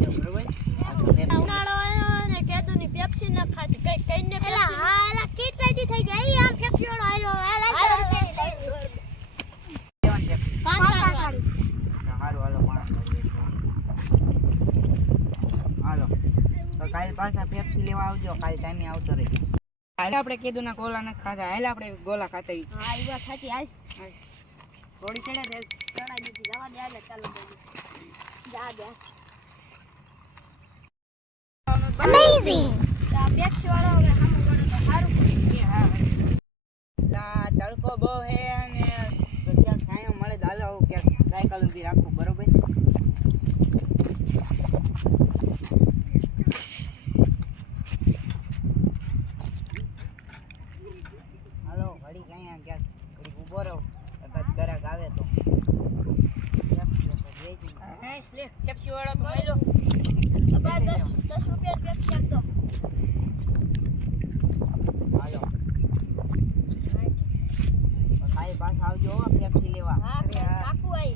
આવતો ઉનાળો આવ્યો ને કેદુ પેપ્સી ના ખાતી કઈ કઈ થઈ જાય આમ પેપ્સી વાળો આયો હાલો કાલ પાછા પેપ્સી લેવા આવજો કાલ ટાઈમે આવતો રહી હાલ આપણે કીધું ના ગોલા નથી ખાતા હાલ આપણે ગોલા ખાતા હા એ સાચી હાલ થોડી ચડે ચડાવી દીધી જવા દે ચાલો જા દે લા તડકો બહુ હે અને ક્યાંક છાંયો મળે તો હાલો ક્યાંક સાયકલ ઊભી રાખું બરોબર હાલો ઘડી અહીંયા ક્યાંક ઘડીક ઊભો રહો કદાચ ગરાક આવે તો વાળો તો મળ્યો. દસ દસ રૂપિયા આપતો હાલો તો પાછા આવજો હો પેપ્સી લેવા હા કાકુ આઈ.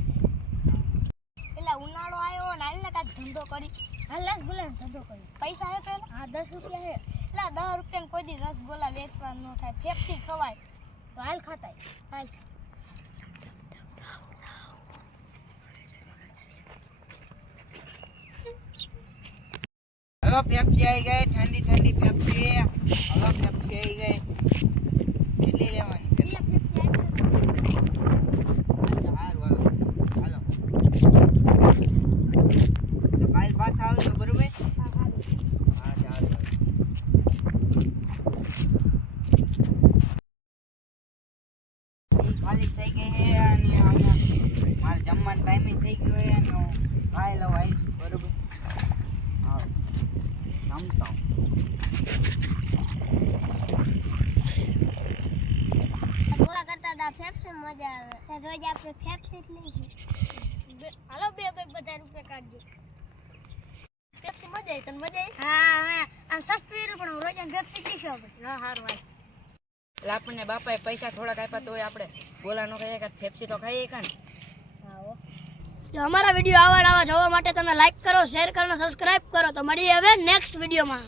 પેલા ઉનાળો આવ્યો ને હાલ ને કાંઈક ધંધો કરી. હાલ રસગુલ્લા ધંધો કરી. પૈસા હે પેલા? હા દસ રૂપિયા હે. એટલે દસ રૂપિયા કોઈ દી રસગુલ્લા વેચવા ન થાય. ફેફસી ખવાય. તો હાલ ખાતાય. હાલ. હલો પેપ્સી આવી ગઈ, ઠંડી ઠંડી પેપ્સી હલો પેપ્સી આવી ગઈ. કેટલી લેવાની પાછા આવજો, બરોબર? હા ચાલો ખાલી થઈ ગઈ છે અને મારે જમવાનો ટાઈમિંગ થઈ ગયો છે અને ખાઈ લઉં આવી જમતા હું. ગોળા કરતા તા ફેફસી મજા આવે રોજ આપણે ફેફસી જ લઈ હાલો બે બે બધા રૂપિયા કાઢજો ફેફસી મજા આવી તને મજા આવી હા આમ સસ્તી રહે પણ રોજ આમ ફેફસી પીશું આપણે હા ભાઈ એટલે આપણને બાપાએ પૈસા થોડાક આપ્યા તો આપણે બોલા નો કહીએ કે ફેફસી તો ખાઈએ કાન જો અમારા વીડિયો આવા નવા જોવા માટે તમે લાઈક કરો શેર કરો સબસ્ક્રાઈબ કરો. તો મળીએ હવે નેક્સ્ટ વિડીયોમાં.